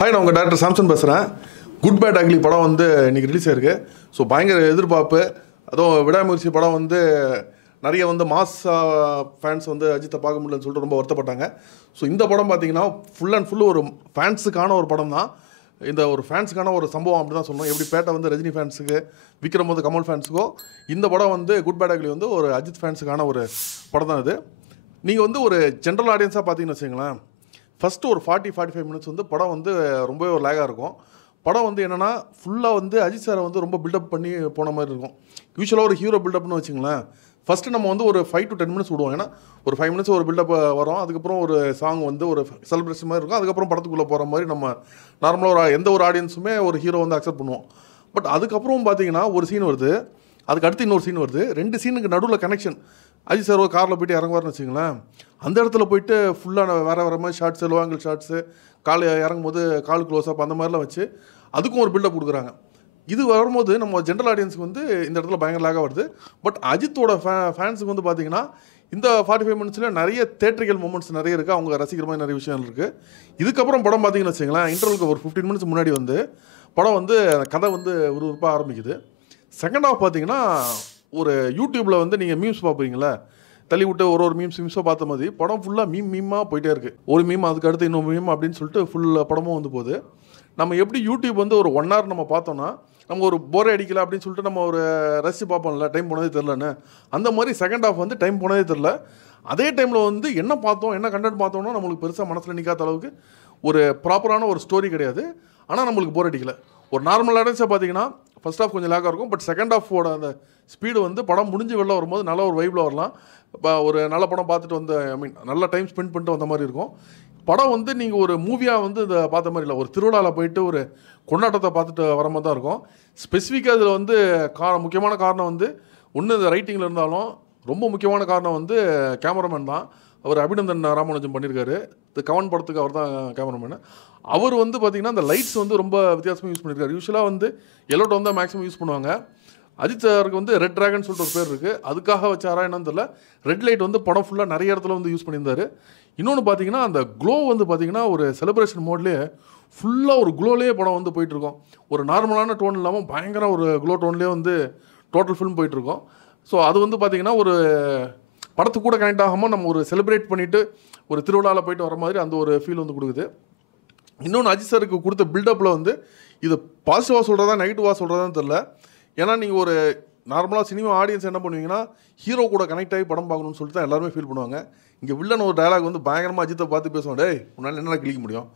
Hi, நான் உங்கள் director Samson பேசுகிறேன். குட் பேட் அக்லி படம் வந்து இன்றைக்கி ரிலீஸ் ஆயிருக்கு. ஸோ பயங்கர எதிர்பார்ப்பு. அதுவும் விடாமுயற்சி படம் வந்து நிறைய வந்து மாஸ் ஃபேன்ஸ் வந்து அஜித்தை பார்க்க முடியலன்னு சொல்லிட்டு ரொம்ப வருத்தப்பட்டாங்க. ஸோ இந்த படம் பார்த்தீங்கன்னா ஃபுல் அண்ட் ஃபுல்லு ஒரு ஃபேன்ஸுக்கான ஒரு படம் தான். இந்த ஒரு ஃபேன்ஸுக்கான ஒரு சம்பவம் அப்படி தான் சொல்லணும். எப்படி பேட்டை வந்து ரஜினி ஃபேன்ஸுக்கு, விக்ரம் வந்து கமல் ஃபேன்ஸுக்கோ, இந்த படம் வந்து குட் பேட் அக்லி வந்து ஒரு அஜித் ஃபேன்ஸுக்கான ஒரு படம் தான் இது. நீங்கள் வந்து ஒரு ஜென்ரல் ஆடியன்ஸாக பார்த்தீங்கன்னு வச்சுங்களேன், ஃபஸ்ட்டு ஒரு 40-45 மினிட்ஸ் வந்து படம் வந்து ரொம்பவே ஒரு லேகாக இருக்கும். படம் வந்து என்னென்னா ஃபுல்லாக வந்து அஜித் சாரை வந்து ரொம்ப பில்டப் பண்ணி போன மாதிரி இருக்கும். யூஸ்வலாக ஒரு ஹீரோ பில்டப்னு வச்சுங்களேன், ஃபஸ்ட்டு நம்ம வந்து ஒரு 5 to 10 மினிட்ஸ் விடுவோம். ஏன்னா ஒரு 5 மினிட்ஸ் ஒரு பில்டப் வரும், அதுக்கப்புறம் ஒரு சாங் வந்து ஒரு செலிப்ரேஷன் மாதிரி இருக்கும், அதுக்கப்புறம் படத்துக்குள்ளே போகிற மாதிரி நம்ம நார்மலாக ஒரு எந்த ஒரு ஆடியன்ஸுமே ஒரு ஹீரோ வந்து அக்செப்ட் பண்ணுவோம். பட் அதுக்கப்புறம் பார்த்தீங்கன்னா ஒரு சீன் வருது, அதுக்கு அடுத்து இன்னொரு சீன் வருது, 2 சீனுக்கு நடுவில் கனெக்ஷன். அஜித் சார் ஒரு காரில் போய்ட்டு இறங்குவார்னு வச்சுங்களேன், அந்த இடத்துல போய்ட்டு ஃபுல்லாக வேறு மாதிரி ஷார்ட்ஸு, லோ ஆங்கிள் ஷார்ட்ஸு, கால் இறங்கும் போது கால் க்ளோஸ்அப் அந்த மாதிரிலாம் வச்சு அதுக்கும் ஒரு பில்டப் கொடுக்குறாங்க. இது வரும்போது நம்ம ஜென்ரல் ஆடியன்ஸுக்கு வந்து இந்த இடத்துல பயங்கர லேகாக வருது. பட் அஜித்தோட ஃபேன்ஸுக்கு வந்து பார்த்தீங்கன்னா இந்த 45 மினிட்ஸில் நிறைய தேட்ரிக்கல் மூமெண்ட்ஸ் நிறைய இருக்குது, அவங்க ரசிக்கிற மாதிரி நிறைய விஷயங்கள் இருக்குது. இதுக்கப்புறம் படம் பார்த்தீங்கன்னு வச்சுங்களேன், இன்டர்வலுக்கு ஒரு 15 மினிட்ஸ் முன்னாடி வந்து படம் வந்து கதை வந்து விறுவிறுப்பாக ஆரம்பிக்குது. செகண்ட் ஹாஃப் பார்த்தீங்கன்னா ஒரு யூடியூப்பில் வந்து நீங்கள் மீம்ஸ் பார்ப்பீங்களா, தள்ளி விட்டு ஒரு மீம்ஸோ பார்த்த மாதிரி படம் ஃபுல்லாக மீமாக போயிட்டே இருக்குது. ஒரு மீம் அதுக்கு அடுத்து இன்னொரு மீம் அப்படின்னு சொல்லிட்டு ஃபுல் படமும் வந்து போகுது. நம்ம எப்படி யூடியூப் வந்து ஒரு 1 hour நம்ம பார்த்தோன்னா நம்ம ஒரு போரே அடிக்கல அப்படின்னு சொல்லிட்டு நம்ம ஒரு ரசித்து பார்ப்போம்ல, டைம் போனதே தெரிலன்னு, அந்த மாதிரி செகண்ட் ஹாஃப் வந்து டைம் போனதே தெரில. அதே டைமில் வந்து என்ன பார்த்தோம், என்ன கண்டென்ட் பார்த்தோம்னா நம்மளுக்கு பெருசாக மனசில் நிற்காத அளவுக்கு ஒரு ப்ராப்பரான ஒரு ஸ்டோரி கிடையாது. ஆனால் நம்மளுக்கு போர் அடிக்கல. ஒரு நார்மல் ஆடியன்ஸாக பார்த்தீங்கன்னா ஃபர்ஸ்ட் ஹாஃப் கொஞ்சம் லேக்காக இருக்கும், பட் செகண்ட் ஹாஃபோட அந்த ஸ்பீடு வந்து படம் முடிஞ்சு வெளில வரும்போது நல்ல ஒரு வைப்பில் வரலாம். இப்போ ஒரு நல்ல படம் பார்த்துட்டு வந்து நல்ல டைம் ஸ்பெண்ட் பண்ணிட்டு வந்த மாதிரி இருக்கும். படம் வந்து நீங்கள் ஒரு மூவியாக வந்து இதை பார்த்த மாதிரி இல்லை, ஒரு திருவிழாவில் போயிட்டு ஒரு கொண்டாட்டத்தை பார்த்துட்டு வர மாதிரி தான் இருக்கும். ஸ்பெசிஃபிக்காக இதில் வந்து முக்கியமான காரணம் வந்து ஒன்று இந்த ரைட்டிங்கில் இருந்தாலும் ரொம்ப முக்கியமான காரணம் வந்து கேமராமேன் தான். அவர் அபிநந்தன் ராமானுஜம் பண்ணியிருக்காரு. இந்த கவன் படத்துக்கு அவர் தான் கேமராமேனு. அவர் வந்து பார்த்திங்கன்னா அந்த லைட்ஸ் வந்து ரொம்ப வித்தியாசமாக யூஸ் பண்ணியிருக்காரு. யூஸ்வலாக வந்து எல்லோ டோன் தான் மேக்ஸிமம் யூஸ் பண்ணுவாங்க. அஜித் சாருக்கு வந்து ரெட் ட்ராகன் சொல்லிட்டு ஒரு பேர் இருக்குது, அதுக்காக வச்சாரா என்னன்னு தெரியல. ரெட் லைட் வந்து படம் ஃபுல்லாக நிறைய இடத்துல வந்து யூஸ் பண்ணியிருந்தார். இன்னொன்று பார்த்தீங்கன்னா அந்த க்ளோ வந்து பார்த்திங்கன்னா ஒரு செலிப்ரேஷன் மோட்லேயே ஃபுல்லாக ஒரு க்ளோலேயே படம் வந்து போயிட்டுருக்கோம். ஒரு நார்மலான டோன் இல்லாமல் பயங்கர ஒரு க்ளோ டோன்லேயே வந்து டோட்டல் ஃபிலிம் போயிட்டுருக்கோம். ஸோ அது வந்து பார்த்திங்கன்னா ஒரு படத்துக்கு கூட கனெக்ட் ஆகாமல் நம்ம ஒரு செலிப்ரேட் பண்ணிவிட்டு ஒரு திருவிழாவில் போயிட்டு வர மாதிரி அந்த ஒரு ஃபீல் வந்து கொடுக்குது. இன்னொன்று அஜித் சாருக்கு கொடுத்த பில்டப்பில் வந்து இது பாசிட்டிவாக சொல்கிறதா நெகட்டிவாக சொல்கிறதான்னு தெரில. ஏன்னா நீங்கள் ஒரு நார்மலாக சினிமா ஆடியன்ஸ் என்ன பண்ணுவீங்கன்னா ஹீரோ கூட கனெக்ட் ஆகி படம் பார்க்கணும்னு சொல்லிட்டு தான் எல்லாருமே ஃபீல் பண்ணுவாங்க. இங்கே வில்லன் ஒரு டயலாக் வந்து பயங்கரமாக அஜித்தை பார்த்து பேசுவோம், டேய் உன்னால் என்ன கிழிக்க முடியும்,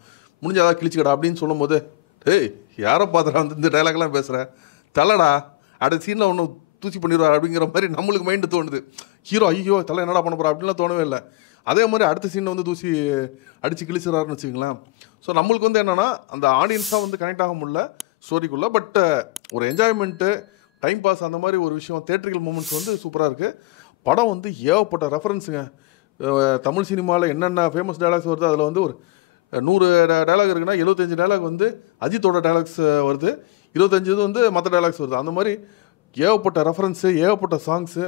முடிஞ்ச ஏதாவது கிழிச்சிக்கடா அப்படின்னு சொல்லும் போது, டேய் யாரை பார்த்துடா வந்து இந்த டைலாக்லாம் பேசுகிறேன், தலைடா அடுத்த சீனில் ஒன்று தூசி பண்ணிடுவார் அப்படிங்கிற மாதிரி நம்மளுக்கு மைண்டு தோணுது. ஹீரோ ஐயோ தலை என்னடா பண்ண போகிறா அப்படின்லாம் தோணவே இல்லை. அதே மாதிரி அடுத்த சீனில் வந்து தூசி அடித்து கிழிச்சிடறாருன்னு வச்சுங்களேன். ஸோ நம்மளுக்கு வந்து என்னென்னா அந்த ஆடியன்ஸாக வந்து கனெக்ட் ஆக முடியல ஸ்டோரிக்குள்ளே. பட் ஒரு என்ஜாய்மெண்ட்டு, டைம் பாஸ், அந்த மாதிரி ஒரு விஷயம், தேட்ரிக்கல் மூமெண்ட்ஸ் வந்து சூப்பராக இருக்குது. படம் வந்து ஏகப்பட்ட ரெஃபரன்ஸுங்க. தமிழ் சினிமாவில் என்னென்ன ஃபேமஸ் டைலாக்ஸ் வருது அதில் வந்து ஒரு 100 டைலாக் இருக்குன்னா 75 டைலாக் வந்து அஜித்தோட டைலாக்ஸ் வருது, 25 வந்து மற்ற டைலாக்ஸ் வருது. அந்த மாதிரி ஏகப்பட்ட ரெஃபரன்ஸு, ஏகப்பட்ட சாங்ஸு.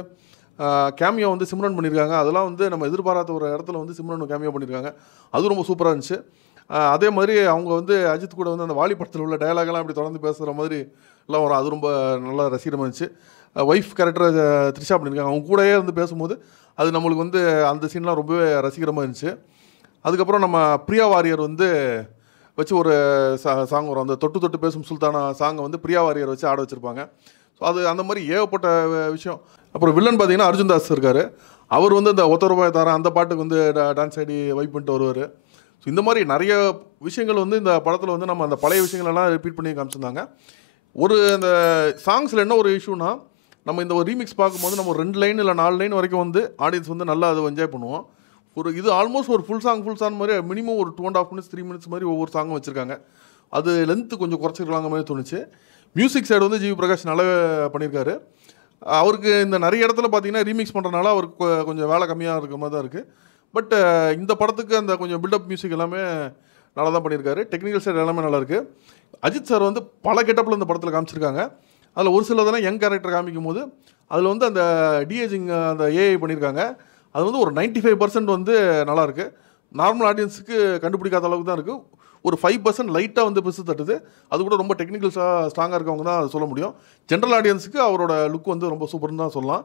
கேமியோ வந்து சிம்ரன் பண்ணியிருக்காங்க. அதெல்லாம் வந்து நம்ம எதிர்பாராத ஒரு இடத்துல வந்து சிம்ரன் கேமியோ பண்ணியிருக்காங்க, அது ரொம்ப சூப்பராக இருந்துச்சு. அதே மாதிரி அவங்க வந்து அஜித் கூட வந்து அந்த வாலி படத்தில் உள்ள டைலாக்லாம் அப்படி தொடர்ந்து பேசுகிற மாதிரி எல்லாம் வரும், அது ரொம்ப நல்லா ரசிகரமாக இருந்துச்சு. ஒய்ஃப் கேரக்டரை த்ரிஷா பண்ணியிருக்காங்க, அவங்க கூடயே வந்து பேசும்போது அது நம்மளுக்கு வந்து அந்த சீன்லாம் ரொம்பவே ரசிகரமாக இருந்துச்சு. அதுக்கப்புறம் நம்ம பிரியா வாரியர் வந்து வச்சு ஒரு சாங் வரும், அந்த தொட்டு தொட்டு பேசும் சுல்தானா சாங்கை வந்து பிரியா வாரியர் வச்சு ஆட வச்சுருப்பாங்க. ஸோ அது அந்த மாதிரி ஏகப்பட்ட விஷயம். அப்புறம் வில்லன் பார்த்தீங்கன்னா அர்ஜுன் தாஸ் இருக்கார். அவர் வந்து இந்த ஒத்த ரூபாய் தரேன் அந்த பாட்டுக்கு வந்து டான்ஸ் ஆடி வைப் பண்ணிட்டு வருவார். ஸோ இந்த மாதிரி நிறைய விஷயங்கள் வந்து இந்த படத்தில் வந்து நம்ம அந்த பழைய விஷயங்களெல்லாம் ரிப்பீட் பண்ணி காமிச்சிருந்தாங்க. ஒரு அந்த சாங்ஸில் என்ன ஒரு இஷ்யூனா, நம்ம இந்த ஒரு ரீமிக்ஸ் பார்க்கும்போது நம்ம ஒரு 2 லைன் இல்லை 4 லைன் வரைக்கும் வந்து ஆடியன்ஸ் வந்து நல்லா அதை என்ஜாய் பண்ணுவோம். ஒரு இது ஆல்மோஸ்ட் ஒரு ஃபுல் சாங் மாதிரி மினிமம் ஒரு 2.5 மினிட்ஸ் 3 மினிட்ஸ் மாதிரி ஒவ்வொரு சாங்கும் வச்சுருக்காங்க. அது லென்த்து கொஞ்சம் குறைச்சிருக்கலாங்க மாதிரி தோணுச்சு. மியூசிக் சைடு வந்து ஜிவி பிரகாஷ் நல்லாவே பண்ணியிருக்காரு. அவருக்கு இந்த நிறைய இடத்துல பார்த்தீங்கன்னா ரீமிக்ஸ் பண்ணுறதுனால அவருக்கு கொஞ்சம் வேலை கம்மியாக இருக்கிற மாதிரி தான் இருக்குது. பட் இந்த படத்துக்கு அந்த கொஞ்சம் பில்டப் மியூசிக் எல்லாமே நல்லா தான் பண்ணியிருக்காரு. டெக்னிக்கல் சைடு எல்லாமே நல்லாயிருக்கு. அஜித் சார் வந்து பல கெட்டப்பில் இந்த படத்தில் காமிச்சிருக்காங்க. அதில் ஒரு சிலதெல்லாம் யங் கேரக்டர் காமிக்கும் போது அதில் வந்து அந்த டிஏஜிங் அந்த ஏஐ பண்ணியிருக்காங்க. அது வந்து ஒரு 95% வந்து நல்லாயிருக்கு. நார்மல் ஆடியன்ஸுக்கு கண்டுபிடிக்காத அளவுக்கு தான் இருக்குது. ஒரு 5% லைட்டாக வந்து பிசு தட்டுது. அது கூட ரொம்ப டெக்னிக்கல் ஸ்ட்ராங்காக இருக்கவங்க தான் அதை சொல்ல முடியும். ஜென்ரல் ஆடியன்ஸுக்கு அவரோட லுக் வந்து ரொம்ப சூப்பர்னு தான் சொல்லலாம்.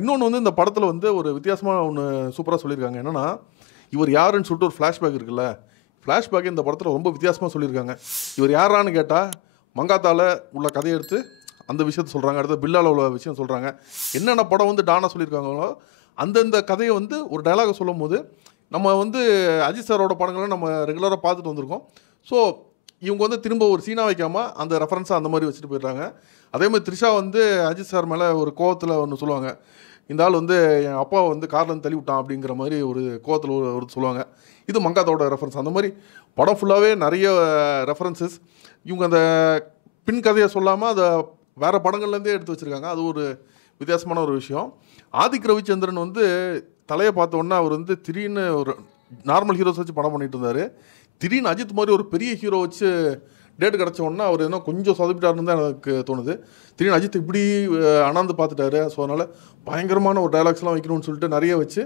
இன்னொன்று வந்து இந்த படத்தில் வந்து ஒரு வித்தியாசமாக ஒன்று சூப்பராக சொல்லியிருக்காங்க. என்னென்னா, இவர் யாருன்னு சொல்லிட்டு ஒரு ஃப்ளாஷ்பேக் இருக்குல்ல, ஃப்ளாஷ்பேக் இந்த படத்தில் ரொம்ப வித்தியாசமாக சொல்லியிருக்காங்க. இவர் யாரான்னு கேட்டால் மங்காத்தால உள்ள கதையை எடுத்து அந்த விஷயத்த சொல்கிறாங்க. அடுத்த பில்லால உள்ள விஷயம் சொல்கிறாங்க. என்னென்ன படம் வந்து டானா சொல்லியிருக்காங்களோ அந்தந்த கதையை வந்து ஒரு டைலாக சொல்லும் போது நம்ம வந்து அஜித் சாரோட படங்களை நம்ம ரெகுலராக பார்த்துட்டு வந்திருக்கோம். ஸோ இவங்க வந்து திரும்ப ஒரு சீனா வைக்காமல் அந்த ரெஃபரன்ஸாக அந்த மாதிரி வச்சுட்டு போயிடுறாங்க. அதே மாதிரி த்ரிஷா வந்து அஜித் சார் மேலே ஒரு கோவத்தில் ஒன்று சொல்லுவாங்க. இந்த ஆள் வந்து என் அப்பாவை வந்து கார்லேருந்து தள்ளி விட்டான் அப்படிங்கிற மாதிரி ஒரு கோவத்தில் ஒரு சொல்லுவாங்க. இது மங்காத்தாவோட ரெஃபரன்ஸ். அந்த மாதிரி படம் ஃபுல்லாகவே நிறைய ரெஃபரன்சஸ். இவங்க அந்த பின் கதையை சொல்லாமல் அதை வேறு படங்கள்லேருந்தே எடுத்து வச்சுருக்காங்க. அது ஒரு வித்தியாசமான ஒரு விஷயம். ஆதிக் ரவிச்சந்திரன் வந்து தலையை பார்த்தோன்னா அவர் வந்து திடீர்னு ஒரு நார்மல் ஹீரோஸ் வச்சு படம் பண்ணிட்டு இருந்தார். திடீர்னு அஜித் மாதிரி ஒரு பெரிய ஹீரோ வச்சு டேட்டு கிடச்ச உடனே அவர் என்ன கொஞ்சம் சொதப்பிட்டாருன்னு தான் எனக்கு தோணுது. திடீர்னு அஜித் இப்படி அண்ணாந்து பார்த்துட்டாரு. ஸோ அதனால் பயங்கரமான ஒரு டைலாக்ஸ்லாம் வைக்கணும்னு சொல்லிட்டு நிறைய வச்சு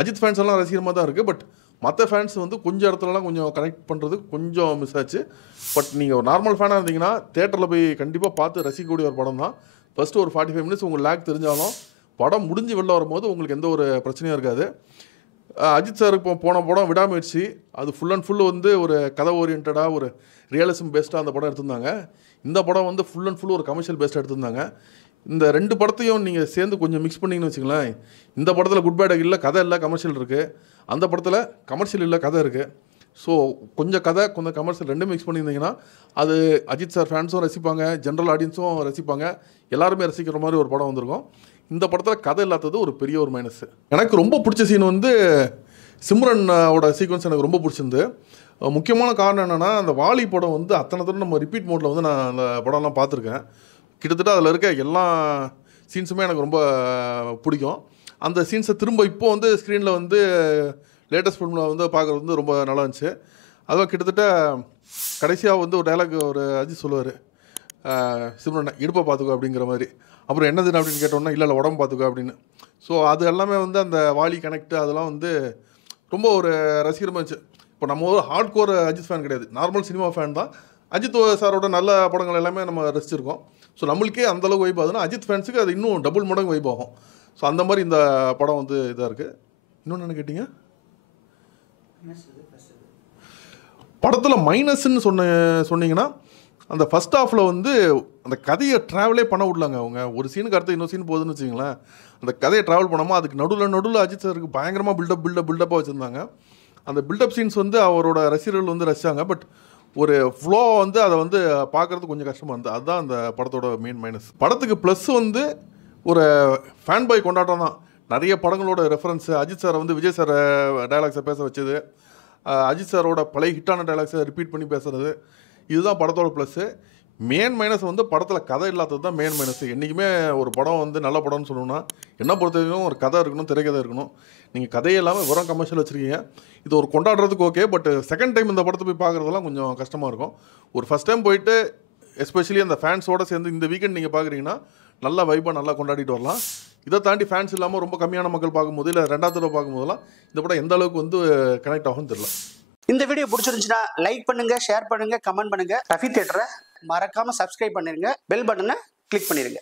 அஜித் ஃபேன்ஸ் எல்லாம் ரசிகரமாக தான் இருக்குது. பட் மற்ற ஃபேன்ஸ் வந்து கொஞ்சம் இடத்துலலாம் கொஞ்சம் கனெக்ட் பண்ணுறது கொஞ்சம் மிஸ் ஆச்சு. பட் நீங்கள் ஒரு நார்மல் ஃபேனாக இருந்தீங்கன்னா தேட்டரில் போய் கண்டிப்பாக பார்த்து ரசிக்கக்கூடிய ஒரு படம் தான். ஃபஸ்ட்டு ஒரு 45 மினிட்ஸ் உங்களுக்கு லேக் தெரிஞ்சாலும் படம் முடிஞ்சு வெளில வரும்போது உங்களுக்கு எந்த ஒரு பிரச்சனையும் இருக்காது. அஜித் சார் இப்போ போன படம் விடாமுயற்சி, அது ஃபுல் அண்ட் ஃபுல் வந்து ஒரு கதை ஓரியன்டாக ஒரு ரியலிசம் பேஸ்டாக அந்த படம் எடுத்திருந்தாங்க. இந்த படம் வந்து ஃபுல் அண்ட் ஃபுல் ஒரு கமர்ஷியல் பேஸ்டாக எடுத்திருந்தாங்க. இந்த 2 படத்தையும் நீங்கள் சேர்ந்து கொஞ்சம் மிக்ஸ் பண்ணிங்கன்னு வச்சுங்களேன், இந்த படத்தில் குட் பேட் இல்லை, கதை இல்லை, கமர்ஷியல் இருக்குது. அந்த படத்தில் கமர்ஷியல் இல்லை, கதை இருக்குது. ஸோ கொஞ்சம் கதை கொஞ்சம் கமர்ஷியல் ரெண்டும் மிக்ஸ் பண்ணியிருந்தீங்கன்னா அது அஜித் சார் ஃபேன்ஸும் ரசிப்பாங்க, ஜென்ரல் ஆடியன்ஸும் ரசிப்பாங்க, எல்லாருமே ரசிக்கிற மாதிரி ஒரு படம் வந்திருக்கும். இந்த படத்தில் கதை இல்லாதது ஒரு பெரிய ஒரு மைனஸ். எனக்கு ரொம்ப பிடிச்ச சீன் வந்து சிம்ரனோட சீக்வன்ஸ் எனக்கு ரொம்ப பிடிச்சிருந்து. முக்கியமான காரணம் என்னென்னா, அந்த வாலி படம் வந்து அத்தனை தூரம் நம்ம ரிப்பீட் மோடில் வந்து நான் அந்த படம்லாம் பார்த்துருக்கேன். கிட்டத்தட்ட அதில் இருக்க எல்லா சீன்ஸுமே எனக்கு ரொம்ப பிடிக்கும். அந்த சீன்ஸை திரும்ப இப்போ வந்து ஸ்க்ரீனில் வந்து லேட்டஸ்ட் ஃபிலிமில் வந்து பார்க்குறது வந்து ரொம்ப நல்லா இருந்துச்சு. அதுவும் கிட்டத்தட்ட கடைசியாக வந்து ஒரு டைலாக் ஒரு அஜித் சொல்லுவார், சிம்ரன் இடுப்பை பார்த்துக்கோ அப்படிங்கிற மாதிரி. அப்புறம் என்னதுன்னு அப்படின்னு கேட்டோன்னா இல்லை உடம்பு பார்த்துக்கோ அப்படின்னு. ஸோ அது எல்லாமே வந்து அந்த வாலி கனெக்ட் அதெல்லாம் வந்து ரொம்ப ஒரு ரசிகரமாக இருந்துச்சு. இப்போ நம்ம ஒரு ஹார்ட் கோர் அஜித் ஃபேன் கிடையாது, நார்மல் சினிமா ஃபேன் தான். அஜித் சாரோட நல்ல படங்கள் எல்லாமே நம்ம ரசிச்சிருக்கோம். ஸோ நம்மளுக்கே அந்தளவுக்கு வைப் ஆகுதுன்னா அஜித் ஃபேன்ஸுக்கு அது இன்னும் டபுள் மடங்கு வைப் ஆகும். ஸோ அந்த மாதிரி இந்த படம் வந்து இதாக இருக்குது. இன்னொன்று என்ன கேட்டிங்க? படத்தில் மைனஸ்ன்னு சொன்னீங்கன்னா அந்த ஃபஸ்ட் ஹாஃபில் வந்து அந்த கதையை ட்ராவலே பண்ண விடலாங்க. அவங்க ஒரு சீனுக்கு அடுத்து இன்னொரு சீன் போகுதுன்னு வச்சுங்களேன், அந்த கதையை ட்ராவல் பண்ணாமல் அதுக்கு நடுவில் அஜித் சாருக்கு பயங்கரமாக பில்டப்பாக வச்சுருந்தாங்க. அந்த பில்டப் சீன்ஸ் வந்து அவரோட ரசிகர்கள் வந்து ரசித்தாங்க. பட் ஒரு ஃப்ளோ வந்து அதை வந்து பார்க்குறது கொஞ்சம் கஷ்டமாக இருந்தது. அதுதான் அந்த படத்தோட மெயின் மைனஸ். படத்துக்கு ப்ளஸ் வந்து ஒரு ஃபேன் பாய் கொண்டாட்டம் தான். நிறைய படங்களோட ரெஃபரன்ஸு, அஜித் சாரை வந்து விஜய் சாரை டைலாக்ஸை பேச வச்சது, அஜித் சாரோட பழைய ஹிட்டான டைலாக்ஸை ரிப்பீட் பண்ணி பேசுகிறது, இதுதான் படத்தோட ப்ளஸ்ஸு. மெயின் மைனஸ் வந்து படத்தில் கதை இல்லாதது தான் மெயின் மைனஸ். என்றைக்குமே ஒரு படம் வந்து நல்ல படம்னு சொல்லணும்னா என்ன பொறுத்த வரைக்கும் ஒரு கதை இருக்கணும், திரைக்கதை இருக்கணும். நீங்கள் கதையே இல்லாமல் வெறும் கமர்ஷியல் வச்சுருக்கீங்க. இது ஒரு கொண்டாடுறதுக்கு ஓகே, பட் செகண்ட் டைம் இந்த படத்தை போய் பார்க்குறதெல்லாம் கொஞ்சம் கஷ்டமாக இருக்கும். ஒரு ஃபஸ்ட் டைம் போயிட்டு எஸ்பெஷலி அந்த ஃபேன்ஸோடு சேர்ந்து இந்த வீக்கெண்ட் நீங்கள் பார்க்குறீங்கன்னா நல்லா வைப்பாக நல்லா கொண்டாடிட்டு வரலாம். இதை தாண்டி ஃபேன்ஸ் இல்லாமல் ரொம்ப கம்மியான மக்கள் பார்க்கும்போது இல்லை ரெண்டாவது தடவை பார்க்கும்போதெல்லாம் இந்த படம் எந்த அளவுக்கு வந்து கனெக்ட் ஆகும்னு தெரியல. இந்த வீடியோ பிடிச்சிருந்துச்சுன்னா லைக் பண்ணுங்க, ஷேர் பண்ணுங்க, கமெண்ட் பண்ணுங்க. ரஃபி தியேட்டரை மறக்காம சப்ஸ்கிரைப் பண்ணிருங்க, பெல் பட்டனை கிளிக் பண்ணிருங்க.